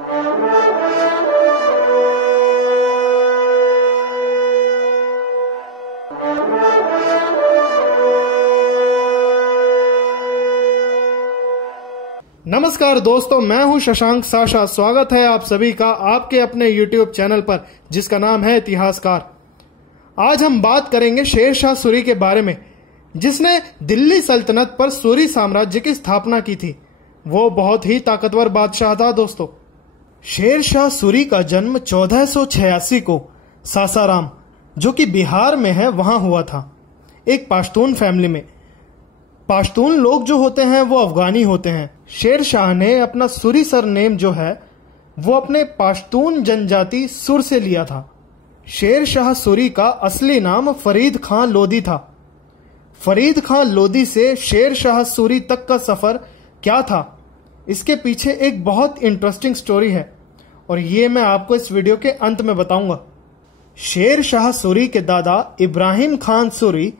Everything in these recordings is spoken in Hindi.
नमस्कार दोस्तों, मैं हूं शशांक साशा। स्वागत है आप सभी का आपके अपने YouTube चैनल पर जिसका नाम है इतिहासकार। आज हम बात करेंगे शेर शाह सूरी के बारे में, जिसने दिल्ली सल्तनत पर सूरी साम्राज्य की स्थापना की थी। वो बहुत ही ताकतवर बादशाह था दोस्तों। शेर शाह सूरी का जन्म 1486 को सासाराम, जो कि बिहार में है, वहां हुआ था, एक पाश्तून फैमिली में। पाश्तून लोग जो होते हैं वो अफगानी होते हैं। शेर शाह ने अपना सूरी सरनेम जो है वो अपने पाश्तून जनजाति सुर से लिया था। शेर शाह सूरी का असली नाम फरीद खां लोदी था। फरीद खां लोदी से शेर शाह सूरी तक का सफर क्या था, इसके पीछे एक बहुत इंटरेस्टिंग स्टोरी है और ये मैं आपको इस वीडियो के अंत में बताऊंगा। शेर शाह सूरी के दादा इब्राहिम खान सूरी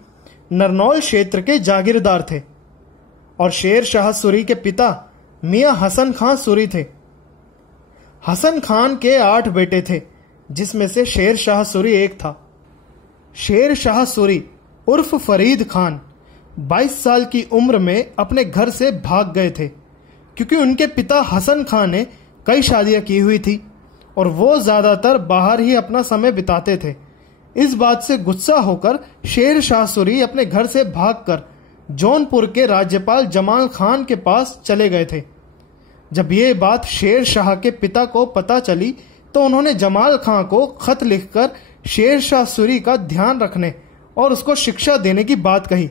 नरनौल क्षेत्र के जागीरदार थे और शेर शाह सूरी के पिता मियां हसन खां सूरी थे। हसन खान के 8 बेटे थे, जिसमें से शेर शाह सूरी एक था। शेर शाह सूरी उर्फ फरीद खान 22 साल की उम्र में अपने घर से भाग गए थे, क्योंकि उनके पिता हसन खान ने कई शादियां की हुई थी और वो ज्यादातर बाहर ही अपना समय बिताते थे। इस बात से गुस्सा होकर शेर शाह सूरी अपने घर से भागकर जौनपुर के राज्यपाल जमाल खान के पास चले गए थे। जब ये बात शेर शाह के पिता को पता चली तो उन्होंने जमाल खान को खत लिखकर शेर शाह सूरी का ध्यान रखने और उसको शिक्षा देने की बात कही।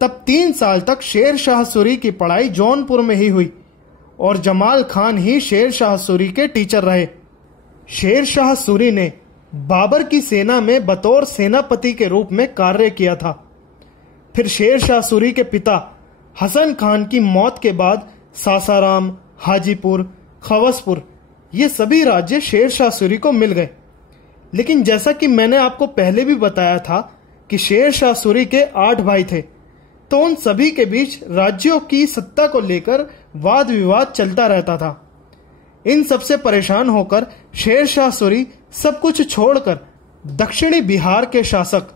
तब 3 साल तक शेर शाह सूरी की पढ़ाई जौनपुर में ही हुई और जमाल खान ही शेर शाह सूरी के टीचर रहे। शेर शाह सूरी ने बाबर की सेना में बतौर सेनापति के रूप में कार्य किया था। फिर शेर शाह सूरी के पिता हसन खान की मौत के बाद सासाराम, हाजीपुर, खवसपुर ये सभी राज्य शेर शाह सूरी को मिल गए। लेकिन जैसा कि मैंने आपको पहले भी बताया था कि शेर शाह सूरी के 8 भाई थे, तो उन सभी के बीच राज्यों की सत्ता को लेकर वाद विवाद चलता रहता था। इन सबसे परेशान होकर शेर शाह सूरी सब कुछ छोड़कर दक्षिणी बिहार के शासक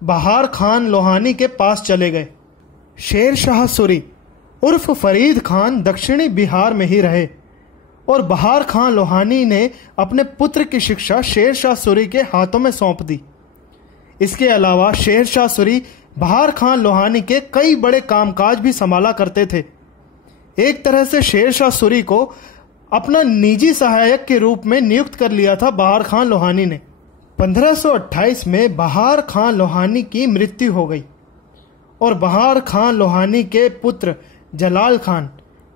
बहार खान लोहानी के पास चले गए। शेर शाह सूरी उर्फ फरीद खान दक्षिणी बिहार में ही रहे और बहार खान लोहानी ने अपने पुत्र की शिक्षा शेर शाह सूरी के हाथों में सौंप दी। इसके अलावा शेर शाह सूरी बहार खान लोहानी के कई बड़े कामकाज भी संभाला करते थे। एक तरह से शेर शाह सूरी को अपना निजी सहायक के रूप में नियुक्त कर लिया था बहार खान लोहानी ने। 1528 में बहार खान लोहानी की मृत्यु हो गई और बहार खान लोहानी के पुत्र जलाल खान,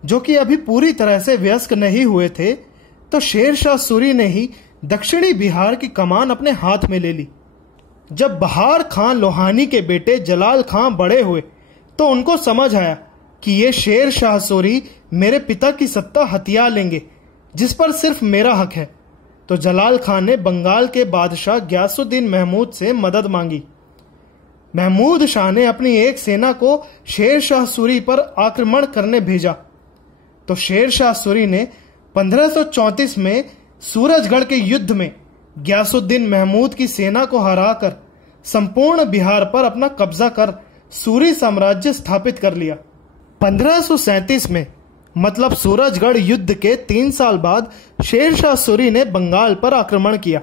जो कि अभी पूरी तरह से वयस्क नहीं हुए थे, तो शेर शाह सूरी ने ही दक्षिणी बिहार की कमान अपने हाथ में ले ली। जब बहार खान लोहानी के बेटे जलाल खान बड़े हुए तो उनको समझ आया कि ये शेर शाह सूरी मेरे पिता की सत्ता हथिया लेंगे, जिस पर सिर्फ मेरा हक है। तो जलाल खान ने बंगाल के बादशाह गयासुद्दीन महमूद से मदद मांगी। महमूद शाह ने अपनी एक सेना को शेर शाह सूरी पर आक्रमण करने भेजा, तो शेर शाह सूरी ने 1534 में सूरजगढ़ के युद्ध में गयासुद्दीन महमूद की सेना को हराकर संपूर्ण बिहार पर अपना कब्जा कर सूरी साम्राज्य स्थापित कर लिया। 1537 में, मतलब सूरजगढ़ युद्ध के 3 साल बाद, शेर शाह सूरी ने बंगाल पर आक्रमण किया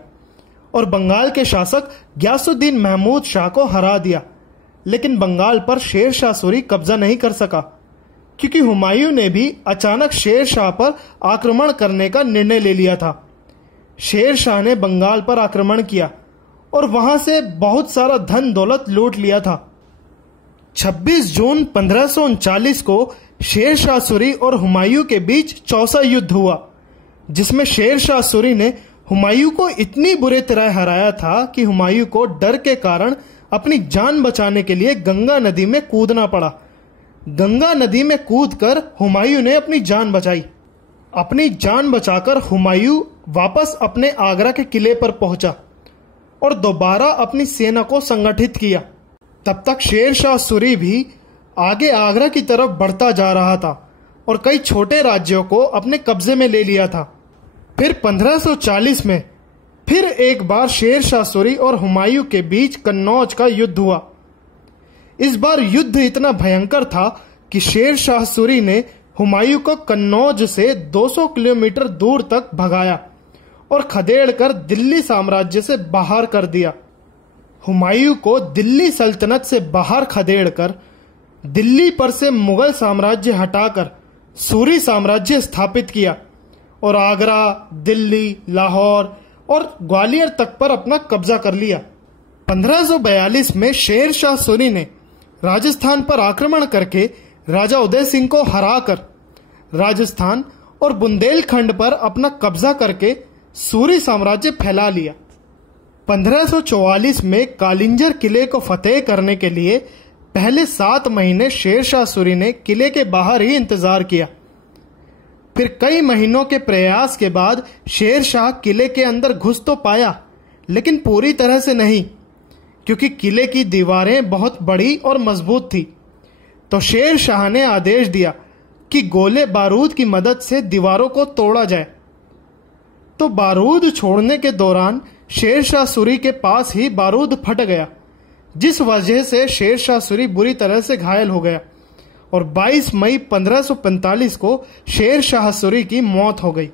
और बंगाल के शासक गयासुद्दीन महमूद शाह को हरा दिया। लेकिन बंगाल पर शेर शाह सूरी कब्जा नहीं कर सका, क्योंकि हुमायूं ने भी अचानक शेर शाह पर आक्रमण करने का निर्णय ले लिया था। शेर शाह ने बंगाल पर आक्रमण किया और वहां से बहुत सारा धन दौलत लूट लिया था। 26 जून 1539 को शेर शाह सूरी और हुमायूं के बीच चौसा युद्ध हुआ, जिसमें शेर शाह सूरी ने हुमायूं को इतनी बुरी तरह हराया था कि हुमायूं को डर के कारण अपनी जान बचाने के लिए गंगा नदी में कूदना पड़ा। गंगा नदी में कूदकर हुमायूं ने अपनी जान बचाई। अपनी जान बचाकर हुमायूं वापस अपने आगरा के किले पर पहुंचा और दोबारा अपनी सेना को संगठित किया। तब तक शेर शाह सूरी भी आगे आगरा की तरफ बढ़ता जा रहा था और कई छोटे राज्यों को अपने कब्जे में ले लिया था। फिर 1540 में फिर एक बार शेर शाह सूरी और हुमायूं के बीच कन्नौज का युद्ध हुआ। इस बार युद्ध इतना भयंकर था कि शेर शाह सूरी ने हुमायूं को कन्नौज से 200 किलोमीटर दूर तक भगाया और खदेड़ कर दिल्ली साम्राज्य से बाहर कर दिया। हुमायूं को दिल्ली सल्तनत से बाहर खदेड़ कर दिल्ली पर से मुगल साम्राज्य हटाकर सूरी साम्राज्य स्थापित किया और आगरा, दिल्ली, लाहौर और ग्वालियर तक पर अपना कब्जा कर लिया। 1542 में शेर शाह सूरी ने राजस्थान पर आक्रमण करके राजा उदय सिंह को हराकर राजस्थान और बुंदेलखंड पर अपना कब्जा करके सूरी साम्राज्य फैला लिया। 1544 में कालिंजर किले को फतेह करने के लिए पहले 7 महीने शेर शाह सूरी ने किले के बाहर ही इंतजार किया। फिर कई महीनों के प्रयास के बाद शेर शाह किले के अंदर घुस तो पाया, लेकिन पूरी तरह से नहीं, क्योंकि किले की दीवारें बहुत बड़ी और मजबूत थी। तो शेर शाह ने आदेश दिया कि गोले बारूद की मदद से दीवारों को तोड़ा जाए। तो बारूद छोड़ने के दौरान शेर शाह सूरी के पास ही बारूद फट गया, जिस वजह से शेर शाह सूरी बुरी तरह से घायल हो गया और 22 मई 1545 को शेर शाह सूरी की मौत हो गई।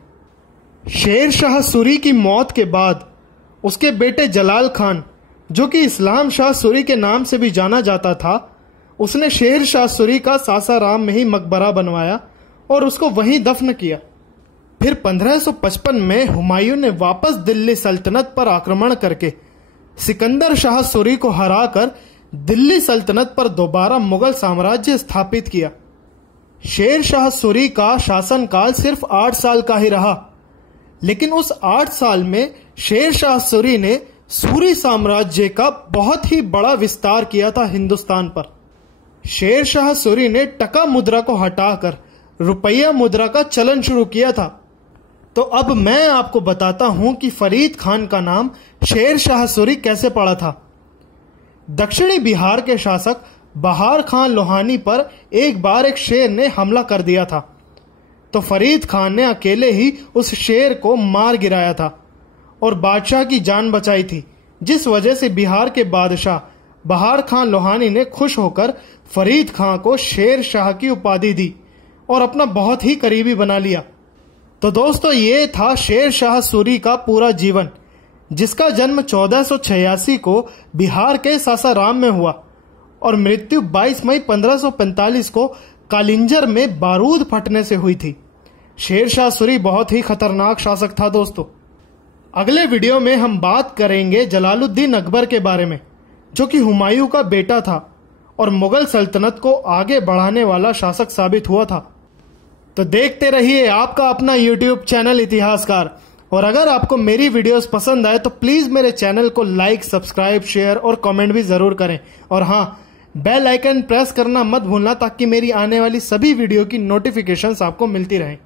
शेर शाह सूरी की मौत के बाद उसके बेटे जलाल खान, जो कि इस्लाम शाह सूरी के नाम से भी जाना जाता था, उसने शेर शाह सूरी का सासाराम में ही मकबरा बनवाया और उसको वहीं दफन किया। फिर 1555 में हुमायूं ने वापस दिल्ली सल्तनत पर आक्रमण करके सिकंदर शाह सूरी को हराकर दिल्ली सल्तनत पर दोबारा मुगल साम्राज्य स्थापित किया। शेर शाह सूरी का शासनकाल सिर्फ 8 साल का ही रहा, लेकिन उस 8 साल में शेर शाह सूरी ने सूरी साम्राज्य का बहुत ही बड़ा विस्तार किया था हिंदुस्तान पर। शेर शाह सूरी ने टका मुद्रा को हटाकर रुपया मुद्रा का चलन शुरू किया था। तो अब मैं आपको बताता हूं कि फरीद खान का नाम शेर शाह सूरी कैसे पड़ा था। दक्षिणी बिहार के शासक बहार खान लोहानी पर एक बार एक शेर ने हमला कर दिया था, तो फरीद खान ने अकेले ही उस शेर को मार गिराया था और बादशाह की जान बचाई थी, जिस वजह से बिहार के बादशाह बहार खान लोहानी ने खुश होकर फरीद खान को शेर शाह की उपाधि दी और अपना बहुत ही करीबी बना लिया। तो दोस्तों, ये था शेर शाह सूरी का पूरा जीवन, जिसका जन्म 1486 को बिहार के सासाराम में हुआ और मृत्यु 22 मई 1545 को कालिंजर में बारूद फटने से हुई थी। शेर शाह सूरी बहुत ही खतरनाक शासक था दोस्तों। अगले वीडियो में हम बात करेंगे जलालुद्दीन अकबर के बारे में, जो कि हुमायूं का बेटा था और मुगल सल्तनत को आगे बढ़ाने वाला शासक साबित हुआ था। तो देखते रहिए आपका अपना YouTube चैनल इतिहासकार। और अगर आपको मेरी वीडियोस पसंद आए तो प्लीज मेरे चैनल को लाइक, सब्सक्राइब, शेयर और कमेंट भी जरूर करें। और हाँ, बेल आइकन प्रेस करना मत भूलना, ताकि मेरी आने वाली सभी वीडियो की नोटिफिकेशंस आपको मिलती रहें।